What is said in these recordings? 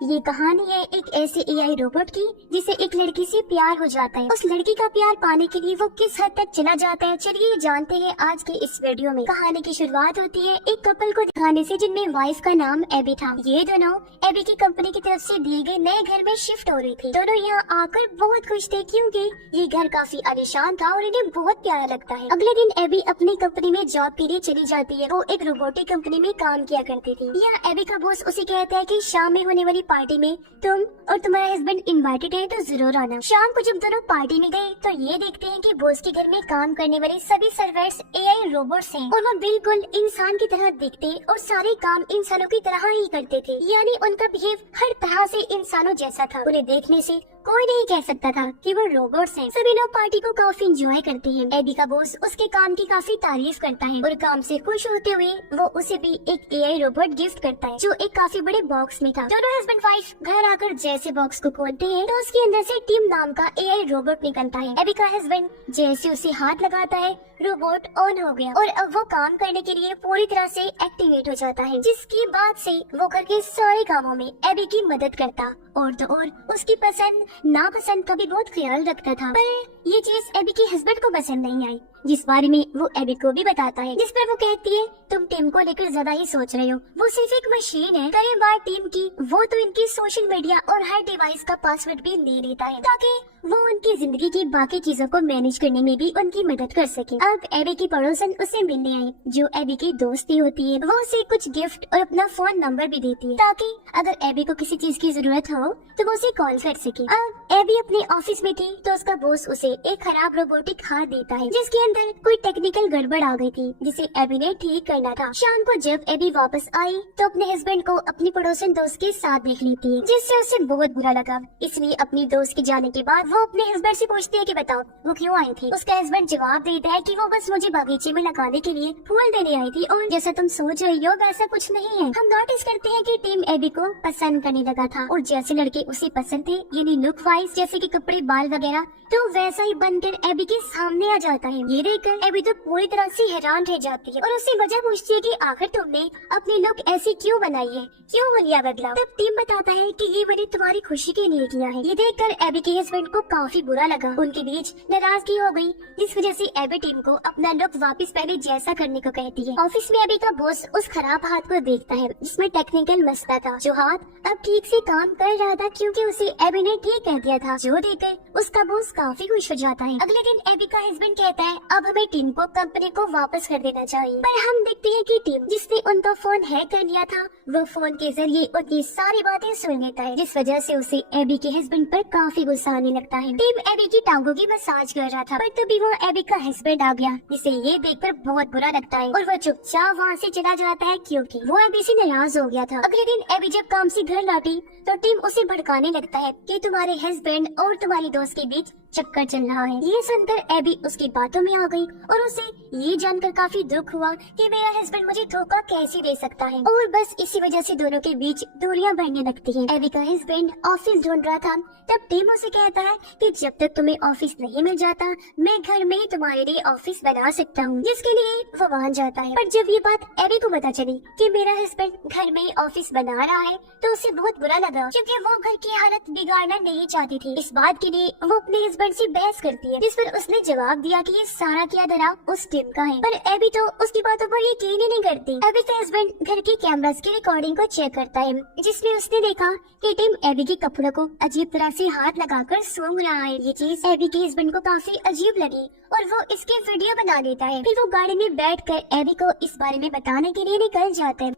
ये कहानी है एक ऐसे एआई रोबोट की जिसे एक लड़की से प्यार हो जाता है। उस लड़की का प्यार पाने के लिए वो किस हद तक चला जाता है, चलिए जानते हैं आज के इस वीडियो में। कहानी की शुरुआत होती है एक कपल को दिखाने से जिनमें वाइफ का नाम एबी था। ये दोनों एबी की कंपनी की तरफ से दिए गए नए घर में शिफ्ट हो रही थी। दोनों यहाँ आकर बहुत खुश थे क्योंकि ये घर काफी आलीशान था और इन्हें बहुत प्यारा लगता है। अगले दिन एबी अपनी कंपनी में जॉब के लिए चली जाती है। वो एक रोबोटिक कंपनी में काम किया करती थी। यहाँ एबी का बॉस उसे कहता है कि शाम में होने वाली पार्टी में तुम और तुम्हारा हस्बैंड इनवाइटेड है तो जरूर आना। शाम को जब दोनों पार्टी में गए तो ये देखते हैं कि बॉस के घर में काम करने वाले सभी सर्वेंट्स एआई रोबोट्स हैं और वो बिल्कुल इंसान की तरह दिखते और सारे काम इंसानों की तरह ही करते थे। यानी उनका बिहेव हर तरह से इंसानों जैसा था। उन्हें देखने से कोई नहीं कह सकता था कि वो रोबोट्स हैं। सभी लोग पार्टी को काफी एंजॉय करते हैं। एबी का बॉस उसके काम की काफी तारीफ करता है और काम से खुश होते हुए वो उसे भी एक एआई रोबोट गिफ्ट करता है जो एक काफी बड़े बॉक्स में था। दोनों हस्बैंड वाइफ घर आकर जैसे बॉक्स को खोलते हैं तो उसके अंदर से टिम नाम का एआई रोबोट निकलता है। एबी का हस्बैंड जैसे उसे हाथ लगाता है रोबोट ऑन हो गया और अब वो काम करने के लिए पूरी तरह से एक्टिवेट हो जाता है, जिसके बाद से वो घर के सारे कामों में एबी की मदद करता और तो और उसकी पसंद नापसंद का भी बहुत ख्याल रखता था। पर ये चीज एबी के हस्बैंड को पसंद नहीं आई, जिस बारे में वो एबी को भी बताता है। जिस पर वो कहती है तुम टिम को लेकर ज्यादा ही सोच रहे हो, वो सिर्फ एक मशीन है। कई बार टीम की वो तो इनकी सोशल मीडिया और हर डिवाइस का पासवर्ड भी ले लेता है ताकि वो उनकी जिंदगी की बाकी चीजों को मैनेज करने में भी उनकी मदद कर सके। अब एबी की पड़ोसन उसे मिलने आई जो एबी की दोस्ती होती है। वो उसे कुछ गिफ्ट और अपना फोन नंबर भी देती है ताकि अगर एबी को किसी चीज की जरूरत हो तो वो उसे कॉल कर सके। अब एबी अपने ऑफिस में थी तो उसका बॉस उसे एक खराब रोबोटिक हाथ देता है जिसके अंदर कोई टेक्निकल गड़बड़ आ गई थी जिसे एबी ने ठीक करना था। शाम को जब एबी वापस आई तो अपने हस्बैंड को अपनी पड़ोसन दोस्त के साथ देख लेती है जिससे उसे बहुत बुरा लगा। इसलिए अपनी दोस्त के जाने के बाद वो अपने हस्बैंड से पूछती है कि बताओ वो क्यों आई थी। उसका हस्बैंड जवाब देता है कि वो बस मुझे बगीचे में लगाने के लिए फूल देने आई थी और जैसा तुम सोच रही हो वैसा कुछ नहीं है। हम नोटिस करते हैं कि टीम एबी को पसंद करने लगा था और जैसे लड़के उसे पसंद थे यानी लुक वाइज जैसे कि कपड़े बाल वगैरह तो वैसा ही बनकर एबी के सामने आ जाता है। ये देखकर एबी तो पूरी तरह से हैरान रह जाती है और उससे वजह पूछती है कि आखिर तुमने अपनी लुक ऐसी क्यों बनाई है, क्यों हुलिया बदला। तब टीम बताता है कि ये मैंने तुम्हारी खुशी के लिए किया है। ये देखकर एबी के हस्बैंड को काफी बुरा लगा। उनके बीच नाराजगी हो गई जिस वजह से एबी टीम को अपना लुक वापस पहले जैसा करने को कहती है। ऑफिस में एबी का बॉस उस खराब हाथ को देखता है जिसमें टेक्निकल मसला था। जो हाथ अब ठीक से काम कर रहा था क्योंकि उसे एबी ने ठीक कह दिया था, जो देखकर उसका बॉस काफी खुश हो जाता है। अगले दिन एबी का हस्बैंड कहता है अब हमें टीम को कंपनी को वापस कर देना चाहिए। पर हम देखते हैं कि टीम जिसने उनका फोन हैक कर लिया था वो फोन के जरिए उनकी सारी बातें सुन लेता है, जिस वजह से उसे एबी के हस्बैंड पर काफी गुस्सा आने लगता है। टीम एबी की टांगों की मसाज कर रहा था पर तभी वो एबी का हस्बैंड आ गया जिसे ये देखकर बहुत बुरा लगता है और वो चुपचाप वहाँ से चला जाता है क्योंकि वो एबी से नाराज हो गया था। अगले दिन एबी जब काम से घर लौटी तो टीम उसे भड़काने लगता है कि तुम्हारे हस्बैंड और तुम्हारी दोस्त के बीच चक्कर चल रहा है। ये सुनकर एबी उसकी बातों में आ गई और उसे ये जानकर काफी दुख हुआ कि मेरा हस्बैंड मुझे धोखा कैसे दे सकता है और बस इसी वजह से दोनों के बीच दूरियां बढ़ने लगती हैं। एबी का हस्बैंड ऑफिस ढूंढ रहा था तब टीम उसे कहता है कि जब तक तुम्हें ऑफिस नहीं मिल जाता मैं घर में ही तुम्हारे लिए ऑफिस बना सकता हूँ, जिसके लिए वो वहाँ जाता है। पर जब ये बात एबी को पता चली कि मेरा हस्बैंड घर में ही ऑफिस बना रहा है तो उसे बहुत बुरा लगा क्योंकि वो घर की हालत बिगाड़ना नहीं चाहती थी। इस बात के लिए वो अपने हस्बैंड से बहस करती है जिस पर उसने जवाब दिया कि ये सारा क्या धरा उस टीम का है। पर एबी तो उसकी बातों पर यकीन ही नहीं करती। एबी का हस्बैंड घर की कैमरास की रिकॉर्डिंग को चेक करता है जिसमें उसने देखा कि टीम एबी के कपड़ों को अजीब तरह से हाथ लगाकर सूंघ रहा है। ये चीज एबी के हस्बैंड को काफी अजीब लगी और वो इसके वीडियो बना लेता है। फिर वो गाड़ी में बैठकर एबी को इस बारे में बताने के लिए निकल जाता है।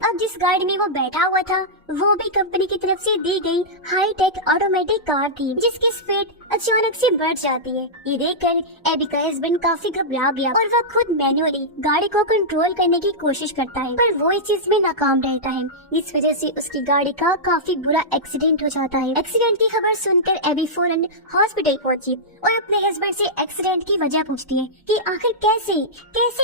अब जिस गाड़ी में वो बैठा हुआ था वो भी कंपनी की तरफ से दी गई हाई टेक ऑटोमेटिक कार थी जिसकी स्पीड अचानक से बढ़ जाती है। ये देखकर एबी का हस्बैंड काफी घबरा गया और वो खुद मैन्युअली गाड़ी को कंट्रोल करने की कोशिश करता है पर वो इस चीज में नाकाम रहता है, इस वजह से उसकी गाड़ी का काफी बुरा एक्सीडेंट हो जाता है। एक्सीडेंट की खबर सुनकर एबी फौरन हॉस्पिटल पहुंची और अपने हस्बैंड से एक्सीडेंट की वजह पूछती है कि आखिर कैसे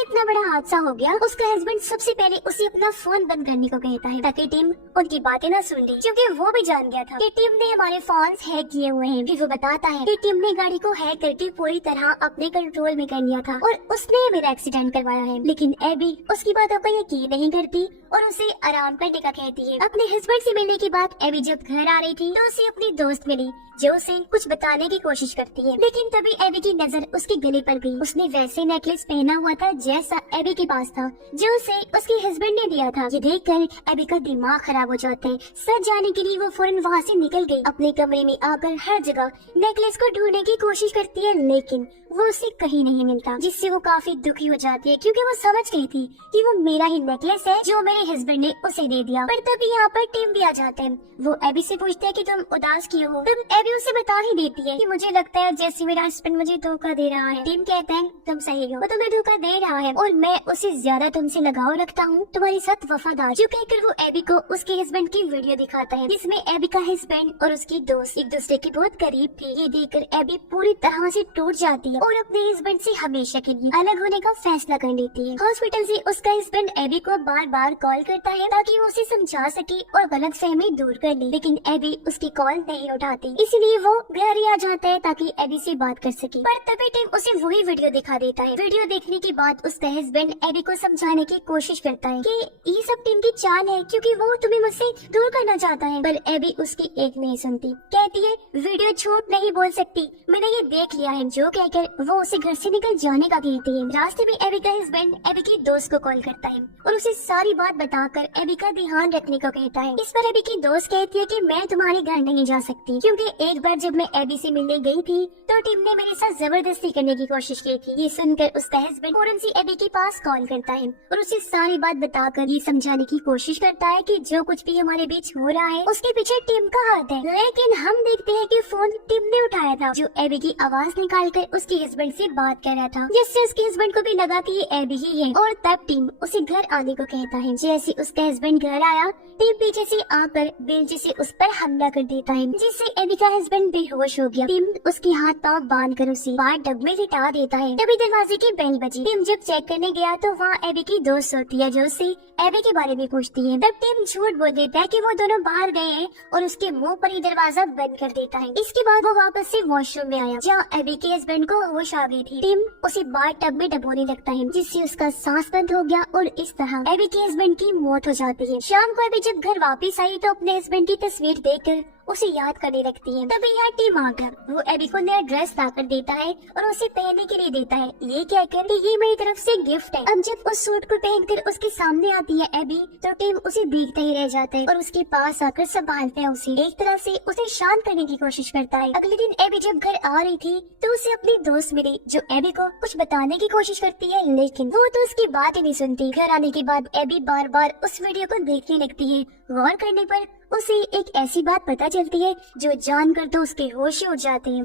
इतना बड़ा हादसा हो गया। उसका हस्बैंड सबसे पहले उसे अपना फोन बंद करने को कहता है ताकि टिम उनकी बातें ना सुन ले, क्योंकि वो भी जान गया था कि टिम ने हमारे फोन्स हैक किए हुए हैं। फिर वो बताता है कि टिम ने गाड़ी को हैक करके पूरी तरह अपने कंट्रोल में कर लिया था और उसने मेरा एक्सीडेंट करवाया है। लेकिन एबी उसकी बातों का यकीन नहीं करती और उसे आराम करने का कहती है। अपने हस्बैंड से मिलने के बाद एबी जब घर आ रही थी तो उसे अपनी दोस्त मिली जो उसे कुछ बताने की कोशिश करती है, लेकिन तभी एबी की नजर उसके गले पर गई। उसने वैसे नेकलेस पहना हुआ था जैसा एबी के पास था, जो उसे उसके हस्बैंड ने दिया था। ये देखकर एबी का दिमाग खराब हो जाता है। सच जाने के लिए वो फौरन वहाँ से निकल गई। अपने कमरे में आकर हर जगह नेकलेस को ढूंढने की कोशिश करती है, लेकिन वो उसे कहीं नहीं मिलता, जिससे वो काफी दुखी हो जाती है क्योंकि वो समझ गई थी कि वो मेरा ही नेकलेस है जो मेरे हस्बैंड ने उसे दे दिया। पर तभी यहाँ पर टिम भी आ जाते हैं। वो एबी से पूछते हैं कि तुम उदास क्यों हो। तब एबी उसे बता ही देती है कि मुझे लगता है जैसे मेरा हस्बैंड मुझे धोखा दे रहा है। टिम कहते हैं तुम सही हो, वो तुम्हें धोखा दे रहा है और मैं उसे ज्यादा तुमसे लगाव रखता हूँ, तुम्हारे साथ वफादार। जो कहकर वो एबी को उसके हस्बैंड की वीडियो दिखाता है जिसमें एबी का हस्बैंड और उसकी दोस्त एक दूसरे के बहुत करीब थे। ये देखकर एबी पूरी तरह से टूट जाती है और अपने हस्बैंड से हमेशा के लिए अलग होने का फैसला कर लेती है। हॉस्पिटल से उसका हस्बैंड एबी को बार बार कॉल करता है ताकि वो उसे समझा सके और गलतफहमी दूर कर ले, लेकिन एबी उसकी कॉल नहीं उठाती। इसलिए वो घर ही आ जाता है ताकि एबी से बात कर सके। पर तभी टिम उसे वही वीडियो दिखा देता है। वीडियो देखने के बाद उसका हस्बैंड एबी को समझाने की कोशिश करता है कि ये सब टिम की चाल है क्योंकि वो तुम्हें मुझसे दूर करना चाहता है। पर एबी उसकी एक नहीं सुनती, कहती है वीडियो झूठ नहीं बोल सकती, मैंने ये देख लिया है। जो कहकर वो उसे घर से निकल जाने का कहती है। रास्ते में एबी का हस्बैंड एबी की दोस्त को कॉल करता है और उसे सारी बात बताकर एबी का ध्यान रखने को कहता है। इस पर एबी की दोस्त कहती है कि मैं तुम्हारे घर नहीं जा सकती क्योंकि एक बार जब मैं एबी से मिलने गई थी तो टिम ने मेरे साथ जबरदस्ती करने की कोशिश की थी। ये सुनकर उसका हस्बैंड फौरन से एबी के पास कॉल करता है और उसे सारी बात बताकर ये समझाने की कोशिश करता है कि जो कुछ भी हमारे बीच हो रहा है उसके पीछे टिम का हाथ है। लेकिन हम देखते हैं कि फोन टिम ने उठाया था, जो एबी की आवाज निकालकर उसके हस्बैंड से बात कर रहा था, जिससे उसके हस्बैंड को भी लगा कि ये एबी ही है और तब टिम उसे घर आने को कहता है। जैसे उसका हस्बैंड घर आया, टिम पीछे से आकर बेलचे से उस पर हमला कर देता है, जिससे एबी का हस्बैंड बेहोश हो गया। टिम उसके हाथ पाँव बांध कर उसे बाहर डब में लिटा देता है। तभी दरवाजे की बेल बजी। टिम जब चेक करने गया तो वहाँ एबी की दोस्त होती है जो उससे एबी के बारे में पूछती है। तब टिम झूठ बोल देता है कि वो दोनों बाहर गए हैं और उसके मुंह पर ही दरवाजा बंद कर देता है। इसके बाद वो वापस से वॉशरूम में आया जहाँ एबी के हस्बैंड को होश आ गई थी। टिम उसे बाहर टब में डबोने लगता है, जिससे उसका सांस बंद हो गया और इस तरह एबी के हस्बैंड की मौत हो जाती है। शाम को एबी जब घर वापस आई तो अपने हस्बैंड की तस्वीर देखकर उसे याद करने लगती है। तभी यहाँ टिम आकर वो एबी को नया ड्रेस लाकर देता है और उसे पहनने के लिए देता है, ये कहकर कि ये मेरी तरफ से गिफ्ट है। अब जब उस सूट को पहनकर उसके सामने आती है एबी तो टिम उसे देखता ही रह जाता है और उसके पास आकर संभालता है उसे, एक तरह से उसे शांत करने की कोशिश करता है। अगले दिन एबी जब घर आ रही थी तो उसे अपनी दोस्त मिली जो एबी को कुछ बताने की कोशिश करती है, लेकिन वो तो उसकी बात ही नहीं सुनती। घर आने के बाद एबी बार बार उस वीडियो को देखने लगती है। गौर करने पर उसे एक ऐसी बात पता चलती है जो जानकर तो उसके होश उड़ जाते हैं।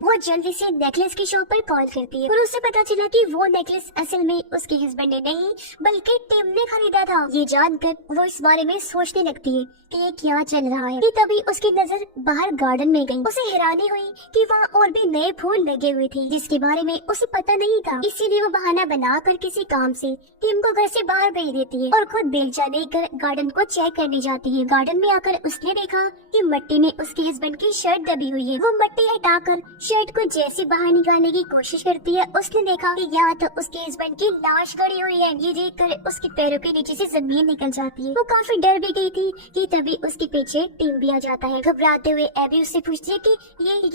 वो जल्दी से नेकलेस की शॉप पर कॉल करती है और उसे पता चला कि वो नेकलेस असल में उसके हस्बैंड ने नहीं बल्कि टिम ने खरीदा था। ये जानकर वो इस बारे में सोचने लगती है कि ये क्या चल रहा है कि तभी उसकी नजर बाहर गार्डन में गई। उसे हैरानी हुई कि वहाँ और भी नए फूल लगे हुए थे जिसके बारे में उसे पता नहीं था। इसीलिए वो बहाना बनाकर किसी काम से टिम को घर से बाहर भेज देती है और खुद बेलचा लेकर गार्डन को चेक करने जाती है। गार्डन में आकर उसने देखा कि मिट्टी में उसके हस्बैंड की शर्ट दबी हुई है। वो मिट्टी हटाकर शर्ट को जैसे बाहर निकालने की कोशिश करती है, उसने देखा कि यहाँ तो उसके हस्बैंड की लाश गड़ी हुई है। ये देखकर उसके पैरों के नीचे से जमीन निकल जाती है। वो काफी डर भी गई थी कि तभी उसके पीछे टिम भी आ जाता है। घबराते हुए एबी उससे पूछती है कि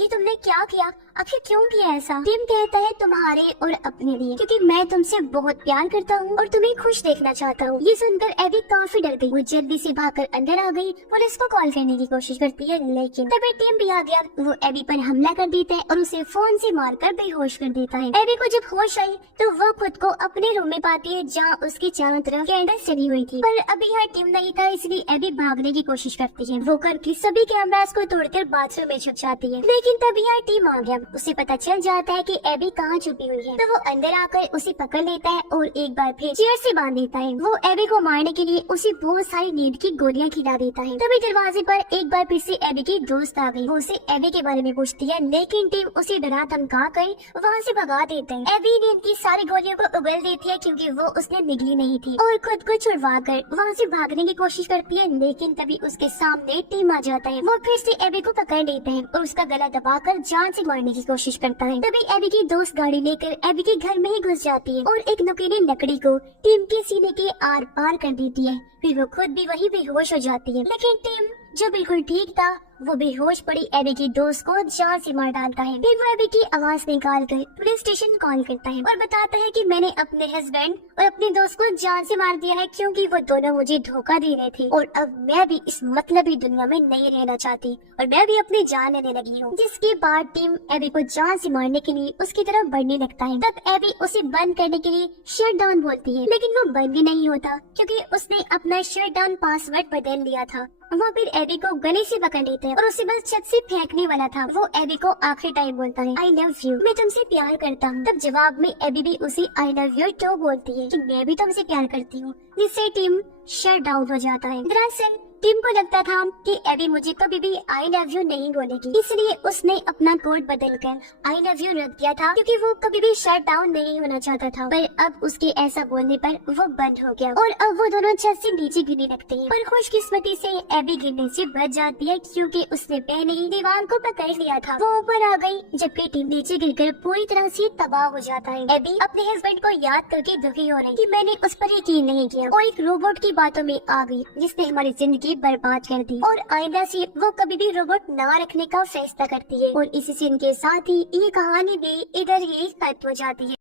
ये तुमने क्या किया, आखिर क्यों किया ऐसा? टिम कहता है तुम्हारे और अपने लिए, क्योंकि मैं तुमसे बहुत प्यार करता हूँ और तुम्हें खुश देखना चाहता हूँ। ये सुनकर एबी काफी डर गई। वो जल्दी से भागकर अंदर आ गई, पुलिस को कॉल करने की कोशिश करती है, लेकिन तभी टिम भी आ गया। वो एबी पर हमला कर देता है और उसे फोन से मारकर बेहोश कर देता है। एबी को जब होश आई तो वो खुद को अपने रूम में पाती है जहाँ उसके चारों तरफ कैंडल चली हुई थी, पर अभी यहाँ टिम नहीं था, इसलिए एबी भागने की कोशिश करती है। वो करके सभी कैमरास को तोड़कर बाथरूम में छुप जाती है, लेकिन तभी यहाँ टिम आ गया। उसे पता चल जाता है कि एबी कहाँ छुपी हुई है, तो वो अंदर आकर उसे पकड़ लेता है और एक बार फिर चेयर से बांध देता है। वो एबी को मारने के लिए उसे बहुत सारी नींद की गोलियां खिला देता है। तभी दरवाजे पर एक बार फिर से एबी की दोस्त आ गई। वो उसे एबी के बारे में पूछती है, लेकिन टीम उसे डरा धमका कर वहाँ से भगा देते हैं। एबी नीम की सारी गोलियों को उगल देती है क्योंकि वो उसने निगली नहीं थी और खुद को छुड़वा कर वहाँ से भागने की कोशिश करती है, लेकिन तभी उसके सामने टीम आ जाता है। वो फिर से एबी को पकड़ लेते हैं और उसका गला दबाकर जान से मारने की कोशिश करता है। तभी एबी की दोस्त गाड़ी लेकर एबी के घर में ही घुस जाती है और एक नुकीली लकड़ी को टीम के सीने के आर पार कर देती है। फिर वो खुद भी वही बेहोश हो जाती है, लेकिन टीम जो बिल्कुल ठीक था वो बेहोश पड़ी एबी की दोस्त को जान से मार डालता है। फिर वो एबी की आवाज निकाल कर पुलिस स्टेशन कॉल करता है और बताता है कि मैंने अपने हस्बैंड और अपने दोस्त को जान से मार दिया है क्योंकि वो दोनों मुझे धोखा दे रहे थे और अब मैं भी इस मतलबी दुनिया में नहीं रहना चाहती और मैं भी अपनी जान लेने लगी हूँ। जिसके बाद टीम एबी को जान से मारने के लिए उसकी तरफ बढ़ने लगता है। तब एबी उसे बंद करने के लिए शट डाउन बोलती है, लेकिन वो बंद भी नहीं होता क्योंकि उसने अपना शट डाउन पासवर्ड बदल लिया था। वो फिर एबी को गले से पकड़ लेते हैं और उसे बस छत से फेंकने वाला था। वो एबी को आखिरी टाइम बोलता है आई लव यू, मैं तुमसे प्यार करता हूँ। तब जवाब में एबी भी उसे आई लव यू टू बोलती है कि मैं भी तुमसे प्यार करती हूँ, जिससे टीम शट डाउन हो जाता है। दरअसल टीम को लगता था कि एबी मुझे कभी भी आई लव यू नहीं बोलेगी, इसलिए उसने अपना कोड बदलकर आई लव यू रख दिया था क्योंकि वो कभी भी शट डाउन नहीं होना चाहता था। पर अब उसके ऐसा बोलने पर वो बंद हो गया और अब वो दोनों छत से नीचे गिरने लगते हैं। पर खुशकिस्मती से एबी गिरने से बच जाती है क्योंकि उसने पहले ही दीवार को पकड़ लिया था। वो ऊपर आ गई जबकि टीम नीचे गिरकर पूरी तरह से तबाह हो जाता है। एबी अपने हस्बैंड को याद करके दुखी हो रही कि मैंने उस पर यकीन नहीं किया और एक रोबोट की बातों में आ गई जिसने हमारी जिंदगी बर्बाद कर दी और आइंदा से वो कभी भी रोबोट ना रखने का फैसला करती है। और इसी सीन के साथ ही ये कहानी भी इधर ही खत्म हो जाती है।